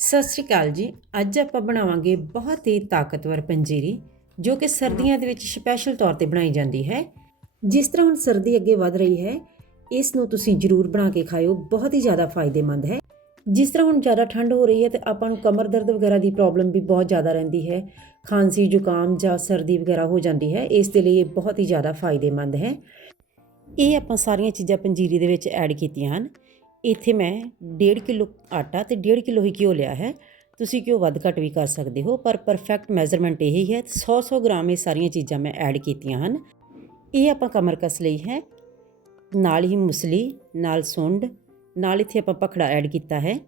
ਸਤਿ ਸ਼੍ਰੀ ਅਕਾਲ ਜੀ। ਅੱਜ ਆਪਾਂ ਬਣਾਵਾਂਗੇ ਬਹੁਤ ਹੀ ਤਾਕਤਵਰ ਪੰਜੀਰੀ, ਜੋ ਕਿ ਸਰਦੀਆਂ ਦੇ ਵਿੱਚ ਸਪੈਸ਼ਲ ਤੌਰ ਤੇ ਬਣਾਈ ਜਾਂਦੀ ਹੈ। ਜਿਸ ਤਰ੍ਹਾਂ ਹੁਣ ਸਰਦੀ ਅੱਗੇ ਵਧ ਰਹੀ ਹੈ, ਇਸ ਨੂੰ ਤੁਸੀਂ ਜ਼ਰੂਰ ਬਣਾ ਕੇ ਖਾਇਓ, ਬਹੁਤ ਹੀ ਜ਼ਿਆਦਾ ਫਾਇਦੇਮੰਦ ਹੈ। ਜਿਸ ਤਰ੍ਹਾਂ ਹੁਣ ਜ਼ਿਆਦਾ ਠੰਡ ਹੋ ਰਹੀ ਹੈ ਤੇ ਆਪਾਂ ਨੂੰ ਕਮਰ ਦਰਦ ਵਗੈਰਾ ਦੀ ਪ੍ਰੋਬਲਮ ਵੀ ਬਹੁਤ ਜ਼ਿਆਦਾ ਰਹਿੰਦੀ ਹੈ, ਖਾਂਸੀ, ਜ਼ੁਕਾਮ ਜਾਂ ਸਰਦੀ ਵਗੈਰਾ ਹੋ ਜਾਂਦੀ ਹੈ, ਇਸ ਦੇ ਲਈ ਇਹ ਬਹੁਤ ਹੀ ਜ਼ਿਆਦਾ ਫਾਇਦੇਮੰਦ ਹੈ। ਇਹ ਆਪਾਂ ਸਾਰੀਆਂ ਚੀਜ਼ਾਂ ਪੰਜੀਰੀ ਦੇ ਵਿੱਚ ਐਡ ਕੀਤੀਆਂ ਹਨ। ਇੱਥੇ ਮੈਂ 1.5 ਕਿਲੋ ਆਟਾ ਤੇ 1.5 ਕਿਲੋ ਹੀ ਘਿਓ ਲਿਆ ਹੈ। ਤੁਸੀਂ ਘਿਓ ਵੱਧ ਘੱਟ ਵੀ ਕਰ ਸਕਦੇ ਹੋ, ਪਰ ਪਰਫੈਕਟ ਮੈਜ਼ਰਮੈਂਟ ਇਹੀ ਹੈ 100-100 ਗ੍ਰਾਮ ਇਹ ਸਾਰੀਆਂ ਚੀਜ਼ਾਂ ਮੈਂ ਐਡ ਕੀਤੀਆਂ ਹਨ। ਇਹ ਆਪਾਂ ਕਮਰ ਕਸ ਲਈ ਹੈ, ਨਾਲ ਹੀ ਮੁਸਲੀ, ਨਾਲ ਸੁੰਡ, ਨਾਲ ਇੱਥੇ ਆਪਾਂ ਪਖੜਾ ਐਡ ਕੀਤਾ ਹੈ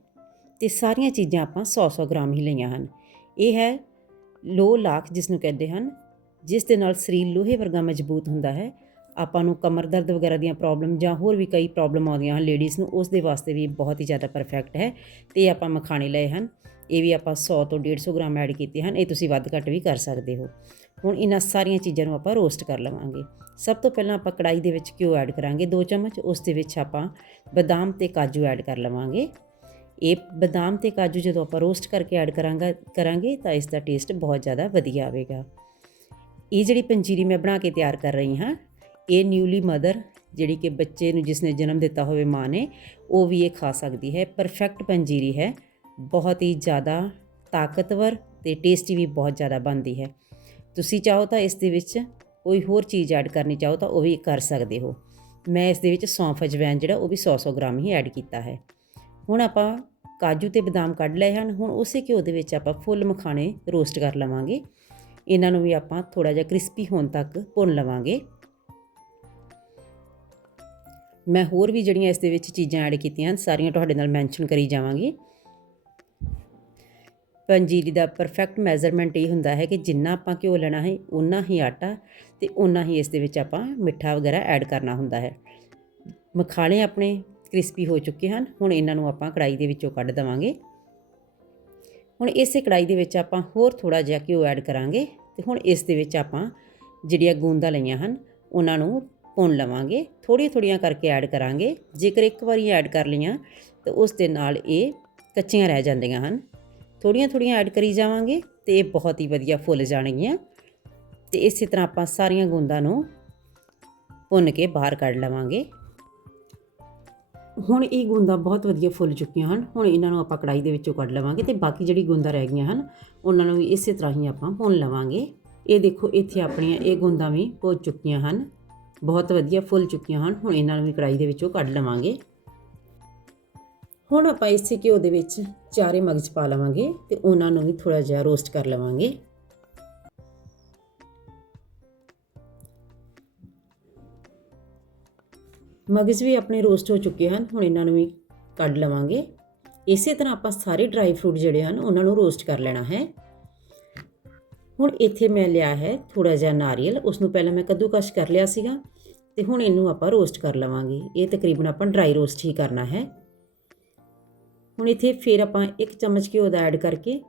ਤੇ ਸਾਰੀਆਂ ਚੀਜ਼ਾਂ ਆਪਾਂ 100-100 ਗ੍ਰਾਮ ਹੀ ਲਈਆਂ ਹਨ। ਇਹ ਹੈ ਲੋ ਲਾਖ ਜਿਸ ਨੂੰ ਕਹਿੰਦੇ ਹਨ, ਜਿਸ ਦੇ ਨਾਲ ਸਰੀਰ ਲੋਹੇ ਵਰਗਾ ਮਜ਼ਬੂਤ ਹੁੰਦਾ ਹੈ। ਆਪਾਂ ਨੂੰ ਕਮਰ ਦਰਦ ਵਗੈਰਾ ਦੀਆਂ ਪ੍ਰੋਬਲਮ ਜਾਂ ਹੋਰ ਵੀ ਕਈ ਪ੍ਰੋਬਲਮ ਆਉਂਦੀਆਂ ਹਨ ਲੇਡੀਜ਼ ਨੂੰ, ਉਸ ਦੇ ਵਾਸਤੇ ਵੀ ਬਹੁਤ ਹੀ ਜ਼ਿਆਦਾ ਪਰਫੈਕਟ ਹੈ ਤੇ ਆਪਾਂ ਮਖਾਣੇ ਲਏ ਹਨ। ਇਹ ਵੀ ਆਪਾਂ 100 ਤੋਂ 150 ਗ੍ਰਾਮ ਐਡ ਕੀਤੇ ਹਨ, ਇਹ ਤੁਸੀਂ ਵੱਧ ਘੱਟ ਵੀ ਕਰ ਸਕਦੇ ਹੋ। ਹੁਣ ਇਹਨਾਂ ਸਾਰੀਆਂ ਚੀਜ਼ਾਂ ਨੂੰ ਆਪਾਂ ਰੋਸਟ ਕਰ ਲਵਾਂਗੇ। ਸਭ ਤੋਂ ਪਹਿਲਾਂ ਆਪਾਂ ਕੜਾਈ ਦੇ ਵਿੱਚ ਘਿਓ ਐਡ ਕਰਾਂਗੇ 2 ਚਮਚ, ਉਸ ਦੇ ਵਿੱਚ ਆਪਾਂ ਬਦਾਮ ਤੇ ਕਾਜੂ ਐਡ ਕਰ ਲਵਾਂਗੇ। ਇਹ ਬਦਾਮ ਤੇ ਕਾਜੂ ਜਦੋਂ ਆਪਾਂ ਰੋਸਟ ਕਰਕੇ ਐਡ ਕਰਾਂਗਾ, ਕਰਾਂਗੇ ਤਾਂ ਇਸ ਦਾ ਟੇਸਟ ਬਹੁਤ ਜ਼ਿਆਦਾ ਵਧੀਆ ਆਵੇਗਾ। ਇਹ ਜਿਹੜੀ ਪੰਜੀਰੀ ਮੈਂ ਬਣਾ ਕੇ ਤਿਆਰ ਕਰ ਰਹੀ ਹਾਂ ਇਹ ਨਿਊਲੀ ਮਦਰ ਜਿਹੜੀ ਕਿ ਬੱਚੇ ਨੂੰ ਜਿਸ ਨੇ ਜਨਮ ਦਿੱਤਾ ਹੋਵੇ ਮਾਂ ਨੇ, ਉਹ ਵੀ ਇਹ ਖਾ ਸਕਦੀ ਹੈ। ਪਰਫੈਕਟ ਪੰਜੀਰੀ ਹੈ। ਬਹੁਤ ਹੀ ਜ਼ਿਆਦਾ ਤਾਕਤਵਰ ਤੇ ਟੇਸਟੀ ਵੀ ਬਹੁਤ ਜ਼ਿਆਦਾ ਬਣਦੀ ਹੈ। ਤੁਸੀਂ ਚਾਹੋ ਤਾਂ ਇਸ ਦੇ ਵਿੱਚ ਕੋਈ ਹੋਰ ਚੀਜ਼ ਐਡ ਕਰਨੀ ਚਾਹੋ ਤਾਂ ਉਹ ਵੀ ਕਰ ਸਕਦੇ ਹੋ। ਮੈਂ ਇਸ ਦੇ ਵਿੱਚ ਸੌਂਫ ਅਜਵੈਨ ਜਿਹੜਾ ਉਹ ਵੀ 100-100 ਗ੍ਰਾਮ ਹੀ ਐਡ ਕੀਤਾ ਹੈ। ਹੁਣ ਆਪਾਂ ਕਾਜੂ ਤੇ ਬਦਾਮ ਕੱਢ ਲਏ ਹਨ। ਹੁਣ ਉਸੇ ਘਿਓ ਦੇ ਵਿੱਚ ਆਪਾਂ ਫੁੱਲ ਮਖਾਣੇ ਰੋਸਟ ਕਰ ਲਵਾਂਗੇ। ਇਹਨਾਂ ਨੂੰ ਵੀ ਆਪਾਂ ਥੋੜਾ ਜਿਹਾ ਕ੍ਰਿਸਪੀ ਹੋਣ ਤੱਕ ਭੁੰਨ ਲਵਾਂਗੇ। ਮੈਂ ਹੋਰ ਵੀ ਜਿਹੜੀਆਂ ਇਸ ਦੇ ਵਿੱਚ ਚੀਜ਼ਾਂ ਐਡ ਕੀਤੀਆਂ ਹਨ, ਸਾਰੀਆਂ ਤੁਹਾਡੇ ਨਾਲ ਮੈਂਸ਼ਨ ਕਰੀ ਜਾਵਾਂਗੀ। ਪੰਜੀਰੀ ਦਾ ਪਰਫੈਕਟ ਮੈਜ਼ਰਮੈਂਟ ਇਹ ਹੁੰਦਾ ਹੈ ਕਿ ਜਿੰਨਾ ਆਪਾਂ ਘਿਓ ਲੈਣਾ ਹੈ ਉਨਾ ਹੀ ਆਟਾ ਤੇ ਉਨਾ ਹੀ ਇਸ ਦੇ ਵਿੱਚ ਆਪਾਂ ਮਿੱਠਾ ਵਗੈਰਾ ਐਡ ਕਰਨਾ ਹੁੰਦਾ ਹੈ। ਮਖਾਣੇ ਆਪਣੇ ਕ੍ਰਿਸਪੀ ਹੋ ਚੁੱਕੇ ਹਨ, ਹੁਣ ਇਹਨਾਂ ਨੂੰ ਆਪਾਂ ਕੜਾਈ ਦੇ ਵਿੱਚੋਂ ਕੱਢ ਦਵਾਂਗੇ। ਹੁਣ ਇਸੇ ਕੜਾਈ ਦੇ ਵਿੱਚ ਆਪਾਂ ਹੋਰ ਥੋੜਾ ਜਿਹਾ ਘਿਓ ਐਡ ਕਰਾਂਗੇ ਤੇ ਹੁਣ ਇਸ ਦੇ ਵਿੱਚ ਆਪਾਂ ਜਿਹੜੀਆਂ ਗੂੰਦਾਂ ਲਈਆਂ ਹਨ, ਉਹਨਾਂ ਨੂੰ ਭੁੰਨ ਲਵਾਂਗੇ ਥੋੜ੍ਹੀਆਂ ਥੋੜ੍ਹੀਆਂ ਕਰਕੇ ਐਡ ਕਰਾਂਗੇ। ਜੇਕਰ ਇੱਕ ਵਾਰੀ ਐਡ ਕਰ ਲਈਆਂ, ਤਾਂ ਉਸ ਦੇ ਨਾਲ ਇਹ ਕੱਚੀਆਂ ਰਹਿ ਜਾਂਦੀਆਂ ਹਨ। ਥੋੜ੍ਹੀਆਂ ਥੋੜ੍ਹੀਆਂ ਐਡ ਕਰੀ ਜਾਵਾਂਗੇ ਤੇ ਇਹ ਬਹੁਤ ਹੀ ਵਧੀਆ ਫੁੱਲ ਜਾਣਗੀਆਂ। ਤੇ ਇਸੇ ਤਰ੍ਹਾਂ ਆਪਾਂ ਸਾਰੀਆਂ ਗੂੰਦਾਂ ਨੂੰ ਭੁੰਨ ਕੇ ਬਾਹਰ ਕੱਢ ਲਵਾਂਗੇ। ਹੁਣ ਇਹ ਗੂੰਦਾਂ ਬਹੁਤ ਵਧੀਆ ਫੁੱਲ ਚੁੱਕੀਆਂ ਹਨ। ਹੁਣ ਇਹਨਾਂ ਨੂੰ ਆਪਾਂ ਕੜਾਈ ਦੇ ਵਿੱਚੋਂ ਕੱਢ ਲਵਾਂਗੇ ਤੇ ਬਾਕੀ ਜਿਹੜੀ ਗੂੰਦਾਂ ਰਹਿ ਗਈਆਂ ਹਨ, ਉਹਨਾਂ ਨੂੰ ਵੀ ਇਸੇ ਤਰ੍ਹਾਂ ਹੀ ਆਪਾਂ ਭੁੰਨ ਲਵਾਂਗੇ। ਇਹ ਦੇਖੋ, ਇੱਥੇ ਆਪਣੀਆਂ ਇਹ ਗੂੰਦਾਂ ਵੀ ਭੁੱਜ ਚੁੱਕੀਆਂ ਹਨ। ਬਹੁਤ ਵਧੀਆ ਫੁੱਲ ਚੁੱਕੀਆਂ ਹਨ। ਹੁਣ ਇਹਨਾਂ ਨੂੰ ਵੀ ਕੜਾਈ ਦੇ ਵਿੱਚੋਂ ਕੱਢ ਲਵਾਂਗੇ। ਹੁਣ ਆਪਾਂ ਇਸੇ ਘਿਓ ਦੇ ਵਿੱਚ ਚਾਰੇ ਮਗਜ ਪਾ ਲਵਾਂਗੇ ਤੇ ਉਹਨਾਂ ਨੂੰ ਵੀ ਥੋੜਾ ਜਿਹਾ ਰੋਸਟ ਕਰ ਲਵਾਂਗੇ। ਮਗਜ ਵੀ ਆਪਣੇ ਰੋਸਟ ਹੋ ਚੁੱਕੇ ਹਨ। ਹੁਣ ਇਹਨਾਂ ਨੂੰ ਵੀ ਕੱਢ ਲਵਾਂਗੇ। ਇਸੇ ਤਰ੍ਹਾਂ ਆਪਾਂ ਸਾਰੇ ਡਰਾਈ ਫਰੂਟ ਜਿਹੜੇ ਹਨ, ਉਹਨਾਂ ਨੂੰ ਰੋਸਟ ਕਰ ਲੈਣਾ ਹੈ। ਹੁਣ ਇੱਥੇ ਮੈਂ ਲਿਆ ਹੈ ਥੋੜਾ ਜਿਹਾ ਨਾਰੀਅਲ ਉਸ ਨੂੰ ਪਹਿਲਾਂ ਮੈਂ ਕੱਦੂਕਸ਼ ਕਰ ਲਿਆ ਸੀਗਾ ਤੇ ਹੁਣ ਇਹਨੂੰ ਆਪਾਂ ਰੋਸਟ ਕਰ ਲਵਾਂਗੇ। ਇਹ ਤਕਰੀਬਨ ਆਪਾਂ ਡਰਾਈ ਰੋਸਟ ਹੀ ਕਰਨਾ ਹੈ। ਹੁਣ ਇੱਥੇ ਫਿਰ ਆਪਾਂ ਇੱਕ ਚਮਚ ਘਿਓ ਦਾ ਐਡ ਕਰਕੇ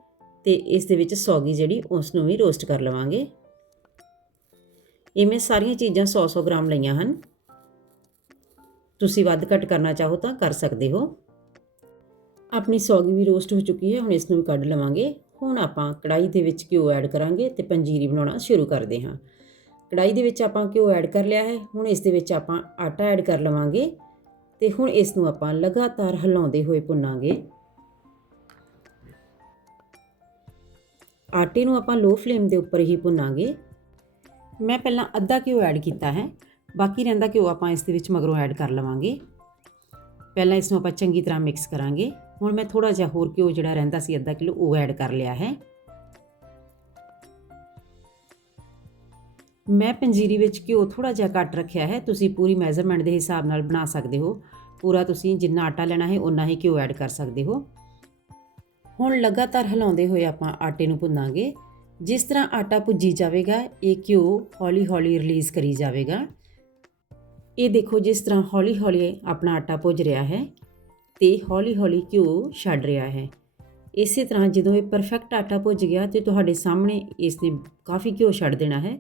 ਤੇ ਇਸ ਦੇ ਵਿੱਚ ਸੌਗੀ ਜਿਹੜੀ ਉਸ ਨੂੰ ਵੀ ਰੋਸਟ ਕਰ ਲਵਾਂਗੇ। ਇਹ ਮੈਂ ਸਾਰੀਆਂ ਚੀਜ਼ਾਂ 100-100 ਗ੍ਰਾਮ ਲਈਆਂ ਹਨ। ਤੁਸੀਂ ਵੱਧ ਘੱਟ ਕਰਨਾ ਚਾਹੋ ਤਾਂ ਕਰ ਸਕਦੇ ਹੋ। ਆਪਣੀ ਸੌਗੀ ਵੀ ਰੋਸਟ ਹੋ ਚੁੱਕੀ ਹੈ, ਹੁਣ ਇਸ ਨੂੰ ਵੀ ਕੱਢ ਲਵਾਂਗੇ। ਹੁਣ ਆਪਾਂ ਕੜਾਈ ਦੇ ਵਿੱਚ ਘਿਓ ਐਡ ਕਰਾਂਗੇ ਤੇ ਪੰਜੀਰੀ ਬਣਾਉਣਾ ਸ਼ੁਰੂ ਕਰਦੇ ਹਾਂ। ਕੜਾਈ ਦੇ ਵਿੱਚ ਆਪਾਂ ਘਿਓ ਐਡ ਕਰ ਲਿਆ ਹੈ, ਹੁਣ ਇਸ ਦੇ ਵਿੱਚ ਆਪਾਂ ਆਟਾ ਐਡ ਕਰ ਲਵਾਂਗੇ ਤੇ ਹੁਣ ਇਸ ਨੂੰ ਆਪਾਂ ਲਗਾਤਾਰ ਹਿਲਾਉਂਦੇ ਹੋਏ ਭੁੰਨਾਂਗੇ। ਆਟੇ ਨੂੰ ਆਪਾਂ ਲੋ ਫਲੇਮ ਦੇ ਉੱਪਰ ਹੀ ਭੁੰਨਾਂਗੇ। ਮੈਂ ਪਹਿਲਾਂ ਅੱਧਾ ਘਿਓ ਐਡ ਕੀਤਾ ਹੈ, ਬਾਕੀ ਰਹਿੰਦਾ ਘਿਓ ਆਪਾਂ ਇਸ ਦੇ ਵਿੱਚ ਮਗਰੋਂ ਐਡ ਕਰ ਲਵਾਂਗੇ। ਪਹਿਲਾਂ ਇਸ ਨੂੰ ਆਪਾਂ ਚੰਗੀ ਤਰ੍ਹਾਂ ਮਿਕਸ ਕਰਾਂਗੇ। ਹੁਣ ਮੈਂ ਥੋੜਾ ਜਿਹਾ ਹੋਰ ਘਿਓ ਜਿਹੜਾ ਰਹਿੰਦਾ ਸੀ ਅੱਧਾ ਕਿਲੋ, ਉਹ ਐਡ ਕਰ ਲਿਆ ਹੈ। ਮੈਂ ਪੰਜੀਰੀ ਵਿੱਚ ਘਿਓ ਥੋੜਾ ਜਿਹਾ ਘੱਟ ਰੱਖਿਆ ਹੈ। ਤੁਸੀਂ ਪੂਰੀ ਮੈਜ਼ਰਮੈਂਟ ਦੇ ਹਿਸਾਬ ਨਾਲ ਬਣਾ ਸਕਦੇ ਹੋ। ਪੂਰਾ ਤੁਸੀਂ ਜਿੰਨਾ ਆਟਾ ਲੈਣਾ ਹੈ ਉਨਾ ਹੀ ਘਿਓ ਐਡ ਕਰ ਸਕਦੇ ਹੋ। ਹੁਣ ਲਗਾਤਾਰ ਹਿਲਾਉਂਦੇ ਹੋਏ ਆਪਾਂ ਆਟੇ ਨੂੰ ਭੁੰਨਾਂਗੇ। ਜਿਸ ਤਰ੍ਹਾਂ ਆਟਾ ਭੁੱਜੀ ਜਾਵੇਗਾ, ਇਹ ਘਿਓ ਹੌਲੀ-ਹੌਲੀ ਰਿਲੀਜ਼ ਕਰੀ ਜਾਵੇਗਾ। ਇਹ ਦੇਖੋ ਜਿਸ ਤਰ੍ਹਾਂ ਹੌਲੀ-ਹੌਲੀ ਆਪਣਾ ਆਟਾ ਭੁੱਜ ਰਿਹਾ ਹੈ ਤੇ ਹੌਲੀ-ਹੌਲੀ ਘਿਓ ਛੱਡ ਰਿਹਾ ਹੈ। ਇਸੇ ਤਰ੍ਹਾਂ ਜਦੋਂ ਇਹ ਪਰਫੈਕਟ ਆਟਾ ਭੁੱਜ ਗਿਆ ਤੇ ਤੁਹਾਡੇ ਸਾਹਮਣੇ ਇਸ ਨੇ ਕਾਫੀ ਘਿਓ ਛੱਡ ਦੇਣਾ ਹੈ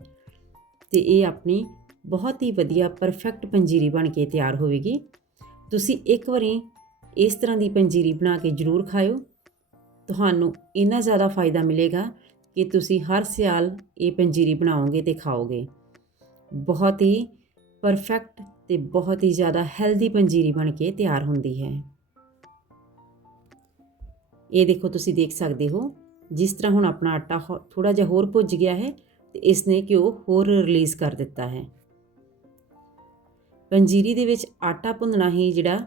ਤੇ ਇਹ ਆਪਣੀ ਬਹੁਤ ਹੀ ਵਧੀਆ ਪਰਫੈਕਟ ਪੰਜੀਰੀ ਬਣ ਕੇ ਤਿਆਰ ਹੋਵੇਗੀ। ਤੁਸੀਂ ਇੱਕ ਵਾਰੀ ਇਸ ਤਰ੍ਹਾਂ ਦੀ ਪੰਜੀਰੀ ਬਣਾ ਕੇ ਜ਼ਰੂਰ ਖਾਇਓ। ਤੁਹਾਨੂੰ ਇੰਨਾ ਜ਼ਿਆਦਾ ਫਾਇਦਾ ਮਿਲੇਗਾ ਕਿ ਤੁਸੀਂ ਹਰ ਸਿਆਲ ਇਹ ਪੰਜੀਰੀ ਬਣਾਓਗੇ ਤੇ ਖਾਓਗੇ। ਬਹੁਤ ਹੀ ਪਰਫੈਕਟ ਤੇ ਬਹੁਤ ਹੀ ਜ਼ਿਆਦਾ ਹੈਲਦੀ ਪੰਜੀਰੀ ਬਣ ਕੇ ਤਿਆਰ ਹੁੰਦੀ ਹੈ। ਇਹ ਦੇਖੋ ਤੁਸੀਂ ਦੇਖ ਸਕਦੇ ਹੋ, ਜਿਸ ਤਰ੍ਹਾਂ ਹੁਣ ਆਪਣਾ ਆਟਾ ਥੋੜਾ ਜਿਹਾ ਹੋਰ ਭੁੱਜ ਗਿਆ ਹੈ ਤੇ ਇਸ ਨੇ ਘਿਓ ਹੋਰ ਰਿਲੀਜ਼ ਕਰ ਦਿੱਤਾ ਹੈ। ਪੰਜੀਰੀ ਦੇ ਵਿੱਚ ਆਟਾ ਭੁੰਨਣਾ ਹੀ ਜਿਹੜਾ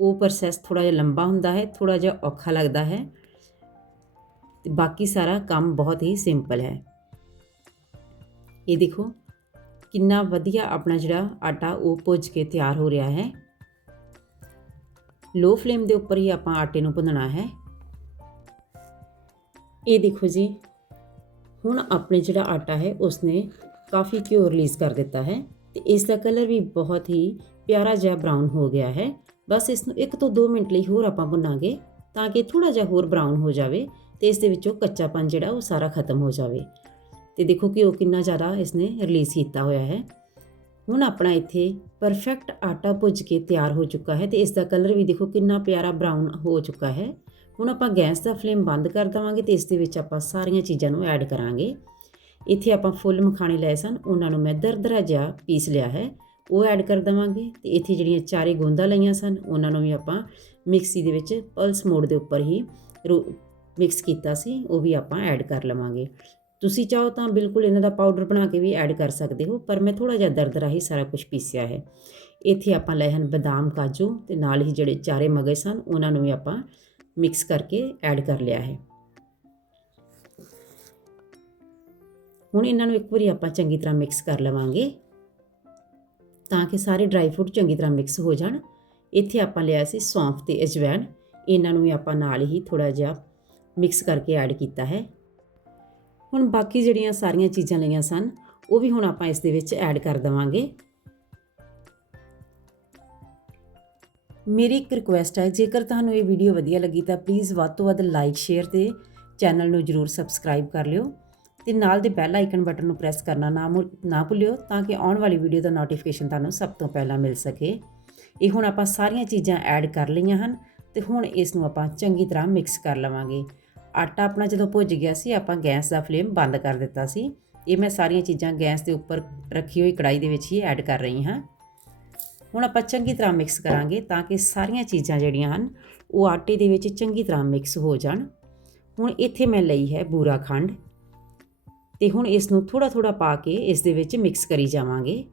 ਉਹ ਪ੍ਰੋਸੈਸ ਥੋੜਾ ਜਿਹਾ ਲੰਬਾ ਹੁੰਦਾ ਹੈ ਥੋੜਾ ਜਿਹਾ ਔਖਾ ਲੱਗਦਾ ਹੈ ਤੇ ਬਾਕੀ ਸਾਰਾ ਕੰਮ ਬਹੁਤ ਹੀ ਸਿੰਪਲ ਹੈ। ਇਹ ਦੇਖੋ ਕਿੰਨਾ ਵਧੀਆ ਆਪਣਾ ਜਿਹੜਾ ਆਟਾ ਉਹ ਭੁੱਜ ਕੇ ਤਿਆਰ ਹੋ ਰਿਹਾ ਹੈ। ਲੋ ਫਲੇਮ ਦੇ ਉੱਪਰ ਹੀ ਆਪਾਂ ਆਟੇ ਨੂੰ ਭੁੰਨਣਾ ਹੈ। ਇਹ ਦੇਖੋ ਜੀ, ਹੁਣ ਆਪਣੇ ਜਿਹੜਾ ਆਟਾ ਹੈ, ਉਸਨੇ ਕਾਫੀ ਘਿਓ ਰਿਲੀਜ਼ ਕਰ ਦਿੱਤਾ ਹੈ ਤੇ ਇਸ ਦਾ ਕਲਰ ਵੀ ਬਹੁਤ ਹੀ ਪਿਆਰਾ ਜਿਹਾ ਬਰਾਊਨ ਹੋ ਗਿਆ ਹੈ। ਬਸ ਇਸ ਨੂੰ 1 ਤੋਂ 2 ਮਿੰਟ ਲਈ ਹੋਰ ਆਪਾਂ ਭੁੰਨਾਂਗੇ ਤਾਂ ਕਿ ਥੋੜਾ ਜਿਹਾ ਹੋਰ ਬਰਾਊਨ ਹੋ ਜਾਵੇ ਤੇ ਇਸ ਦੇ ਵਿੱਚੋਂ ਕੱਚਾਪਨ ਜਿਹੜਾ ਉਹ ਸਾਰਾ ਖਤਮ ਹੋ ਜਾਵੇ। ਤੇ ਦੇਖੋ ਕਿ ਉਹ ਕਿੰਨਾ ਜ਼ਿਆਦਾ ਇਸਨੇ ਰਿਲੀਜ਼ ਕੀਤਾ ਹੋਇਆ ਹੈ। ਹੁਣ ਆਪਣਾ ਇੱਥੇ ਪਰਫੈਕਟ ਆਟਾ ਭੁੱਜ ਕੇ ਤਿਆਰ ਹੋ ਚੁੱਕਾ ਹੈ ਤੇ ਇਸ ਦਾ ਕਲਰ ਵੀ ਦੇਖੋ ਕਿੰਨਾ ਪਿਆਰਾ ਬਰਾਊਨ ਹੋ ਚੁੱਕਾ ਹੈ। ਹੁਣ ਆਪਾਂ ਗੈਸ ਦਾ ਫਲੇਮ ਬੰਦ ਕਰ ਦਵਾਂਗੇ ਤੇ ਇਸ ਦੇ ਵਿੱਚ ਆਪਾਂ ਸਾਰੀਆਂ ਚੀਜ਼ਾਂ ਨੂੰ ਐਡ ਕਰਾਂਗੇ। ਇੱਥੇ ਆਪਾਂ ਫੁੱਲ ਮਖਾਣੇ ਲਏ ਸਨ, ਉਹਨਾਂ ਨੂੰ ਮੈਂ ਦਰਦਰਾ ਜਿਹਾ ਪੀਸ ਲਿਆ ਹੈ। ਉਹ ਐਡ ਕਰ ਦਵਾਂਗੇ ਤੇ ਇੱਥੇ ਜਿਹੜੀਆਂ ਚਾਰੇ ਗੋਂਦਾਂ ਲਈਆਂ ਸਨ, ਉਹਨਾਂ ਨੂੰ ਵੀ ਆਪਾਂ ਮਿਕਸੀ ਦੇ ਵਿੱਚ ਪਲਸ ਮੋਡ ਦੇ ਉੱਪਰ ਹੀ ਮਿਕਸ ਕੀਤਾ ਸੀ, ਉਹ ਵੀ ਆਪਾਂ ਐਡ ਕਰ ਲਵਾਂਗੇ। ਤੁਸੀਂ ਚਾਹੋ ਤਾਂ ਬਿਲਕੁਲ ਇਹਨਾਂ ਦਾ ਪਾਊਡਰ ਬਣਾ ਕੇ ਵੀ ਐਡ ਕਰ ਸਕਦੇ ਹੋ, ਪਰ ਮੈਂ ਥੋੜਾ ਜਿਹਾ ਦਰਦ ਹੀ ਸਾਰਾ ਕੁਝ ਪੀਸਿਆ ਹੈ। ਇੱਥੇ ਆਪਾਂ ਲਏ ਹਨ ਬਦਾਮ, ਕਾਜੂ ਤੇ ਨਾਲ ਹੀ ਜਿਹੜੇ ਚਾਰੇ ਮਗਜ਼ ਸਨ, ਉਹਨਾਂ ਨੂੰ ਵੀ ਆਪਾਂ ਮਿਕਸ ਕਰਕੇ ਐਡ ਕਰ ਲਿਆ ਹੈ। ਹੁਣ ਇਹਨਾਂ ਨੂੰ ਇੱਕ ਵਾਰੀ ਆਪਾਂ ਚੰਗੀ ਤਰ੍ਹਾਂ ਮਿਕਸ ਕਰ ਲਵਾਂਗੇ, ਤਾਂ ਕਿ ਸਾਰੇ ਡਰਾਈ ਫਰੂਟ ਚੰਗੀ ਤਰ੍ਹਾਂ ਮਿਕਸ ਹੋ ਜਾਣ। ਇੱਥੇ ਆਪਾਂ ਲਿਆ ਸੀ ਸੌਂਫ ਤੇ ਅਜਵਾਇਣ ਇਹਨਾਂ ਨੂੰ ਵੀ ਆਪਾਂ ਨਾਲ ਹੀ ਥੋੜਾ ਜਿਹਾ ਮਿਕਸ ਕਰਕੇ ਐਡ ਕੀਤਾ ਹੈ। ਹੁਣ ਬਾਕੀ ਜਿਹੜੀਆਂ ਸਾਰੀਆਂ ਚੀਜ਼ਾਂ ਲਈਆਂ ਸਨ, ਉਹ ਵੀ ਹੁਣ ਆਪਾਂ ਇਸ ਦੇ ਵਿੱਚ ਐਡ ਕਰ ਦਵਾਂਗੇ। ਮੇਰੀ ਇੱਕ ਰਿਕੁਐਸਟ ਹੈ, ਜੇਕਰ ਤੁਹਾਨੂੰ ਇਹ ਵੀਡੀਓ ਵਧੀਆ ਲੱਗੀ ਤਾਂ ਪਲੀਜ਼ ਵੱਧ ਤੋਂ ਵੱਧ ਲਾਈਕ ਸ਼ੇਅਰ ਤੇ ਚੈਨਲ ਨੂੰ ਜਰੂਰ ਸਬਸਕ੍ਰਾਈਬ ਕਰ ਲਿਓ ਤੇ ਨਾਲ ਦੇ ਬੈਲ ਆਈਕਨ ਬਟਨ ਨੂੰ ਪ੍ਰੈਸ ਕਰਨਾ ਨਾ ਨਾ ਭੁੱਲਿਓ ਤਾਂ ਕਿ ਆਉਣ ਵਾਲੀ ਵੀਡੀਓ ਦਾ ਨੋਟੀਫਿਕੇਸ਼ਨ ਤੁਹਾਨੂੰ ਸਭ ਤੋਂ ਪਹਿਲਾਂ ਮਿਲ ਸਕੇ। ਇਹ ਹੁਣ ਆਪਾਂ ਸਾਰੀਆਂ ਚੀਜ਼ਾਂ ਐਡ ਕਰ ਲਈਆਂ ਹਨ ਤੇ ਹੁਣ ਇਸ ਨੂੰ ਆਪਾਂ ਚੰਗੀ ਤਰ੍ਹਾਂ ਮਿਕਸ ਕਰ ਲਵਾਂਗੇ। ਆਟਾ ਆਪਣਾ ਜਦੋਂ ਭੁੱਜ ਗਿਆ ਸੀ, ਆਪਾਂ ਗੈਸ ਦਾ ਫਲੇਮ ਬੰਦ ਕਰ ਦਿੱਤਾ ਸੀ। ਇਹ ਮੈਂ ਸਾਰੀਆਂ ਚੀਜ਼ਾਂ ਗੈਸ ਦੇ ਉੱਪਰ ਰੱਖੀ ਹੋਈ ਕੜਾਈ ਦੇ ਵਿੱਚ ਹੀ ਐਡ ਕਰ ਰਹੀ ਹਾਂ। ਹੁਣ ਆਪਾਂ ਚੰਗੀ ਤਰ੍ਹਾਂ ਮਿਕਸ ਕਰਾਂਗੇ ਤਾਂ ਕਿ ਸਾਰੀਆਂ ਚੀਜ਼ਾਂ ਜਿਹੜੀਆਂ ਹਨ, ਉਹ ਆਟੇ ਦੇ ਵਿੱਚ ਚੰਗੀ ਤਰ੍ਹਾਂ ਮਿਕਸ ਹੋ ਜਾਣ। ਹੁਣ ਇੱਥੇ ਮੈਂ ਲਈ ਹੈ ਬੂਰਾ ਖੰਡ ਤੇ ਹੁਣ ਇਸ ਨੂੰ ਥੋੜਾ ਥੋੜਾ ਪਾ ਕੇ ਇਸ ਦੇ ਵਿੱਚ ਮਿਕਸ ਕਰੀ ਜਾਵਾਂਗੇ।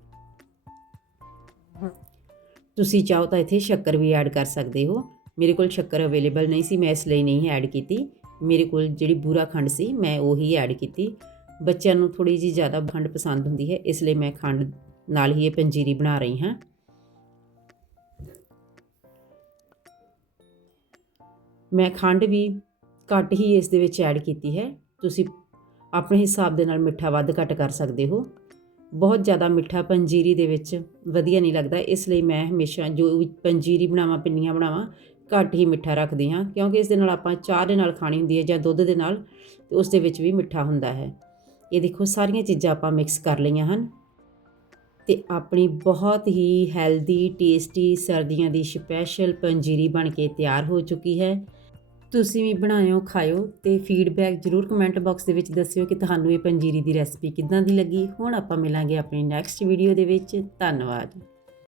ਤੁਸੀਂ ਚਾਹੋ ਤਾਂ ਇੱਥੇ ਸ਼ੱਕਰ ਵੀ ਐਡ ਕਰ ਸਕਦੇ ਹੋ। ਮੇਰੇ ਕੋਲ ਸ਼ੱਕਰ ਅਵੇਲੇਬਲ ਨਹੀਂ ਸੀ, ਮੈਂ ਇਸ ਲਈ ਨਹੀਂ ਐਡ ਕੀਤੀ। ਮੇਰੇ ਕੋਲ ਜਿਹੜੀ ਬੂਰਾ ਖੰਡ ਸੀ, ਮੈਂ ਉਹੀ ਐਡ ਕੀਤੀ। ਬੱਚਿਆਂ ਨੂੰ ਥੋੜੀ ਜੀ ਜ਼ਿਆਦਾ ਖੰਡ ਪਸੰਦ ਹੁੰਦੀ ਹੈ, ਇਸ ਲਈ ਮੈਂ ਖੰਡ ਨਾਲ ਹੀ ਇਹ ਪੰਜੀਰੀ ਬਣਾ ਰਹੀ ਹਾਂ। ਮੈਂ ਖੰਡ ਵੀ ਘੱਟ ਹੀ ਇਸ ਦੇ ਵਿੱਚ ਐਡ ਕੀਤੀ ਹੈ। ਤੁਸੀਂ ਆਪਣੇ ਹਿਸਾਬ ਦੇ ਨਾਲ ਮਿੱਠਾ ਵੱਧ ਘੱਟ ਕਰ ਸਕਦੇ ਹੋ। ਬਹੁਤ ਜ਼ਿਆਦਾ ਮਿੱਠਾ ਪੰਜੀਰੀ ਦੇ ਵਿੱਚ ਵਧੀਆ ਨਹੀਂ ਲੱਗਦਾ, ਇਸ ਲਈ ਮੈਂ ਹਮੇਸ਼ਾ ਜੋ ਵੀ ਪੰਜੀਰੀ ਬਣਾਵਾਂ, ਪਿੰਨੀਆਂ ਬਣਾਵਾਂ ਘੱਟ ਹੀ ਮਿੱਠਾ ਰੱਖਦੇ ਹਾਂ, ਕਿਉਂਕਿ ਇਸ ਦੇ ਨਾਲ ਆਪਾਂ ਚਾਹ ਦੇ ਨਾਲ ਖਾਣੀ ਹੁੰਦੀ ਹੈ ਜਾਂ ਦੁੱਧ ਦੇ ਨਾਲ, ਤੇ ਉਸ ਦੇ ਵਿੱਚ ਵੀ ਮਿੱਠਾ ਹੁੰਦਾ ਹੈ। ਇਹ ਦੇਖੋ, ਸਾਰੀਆਂ ਚੀਜ਼ਾਂ ਆਪਾਂ ਮਿਕਸ ਕਰ ਲਈਆਂ ਹਨ। ਤੇ ਆਪਣੀ ਬਹੁਤ ਹੀ ਹੈਲਦੀ ਟੇਸਟੀ ਸਰਦੀਆਂ ਦੀ ਸਪੈਸ਼ਲ ਪੰਜੀਰੀ ਬਣ ਕੇ ਤਿਆਰ ਹੋ ਚੁੱਕੀ ਹੈ। ਤੁਸੀਂ ਵੀ ਬਣਾਇਓ, ਖਾਇਓ ਤੇ ਫੀਡਬੈਕ ਜਰੂਰ ਕਮੈਂਟ ਬਾਕਸ ਦੇ ਵਿੱਚ ਦੱਸਿਓ ਕਿ ਤੁਹਾਨੂੰ ਇਹ ਪੰਜੀਰੀ ਦੀ ਰੈਸਪੀ ਕਿੱਦਾਂ ਦੀ ਲੱਗੀ। ਹੁਣ ਆਪਾਂ ਮਿਲਾਂਗੇ ਆਪਣੀ ਨੈਕਸਟ ਵੀਡੀਓ ਦੇ ਵਿੱਚ। ਧੰਨਵਾਦ।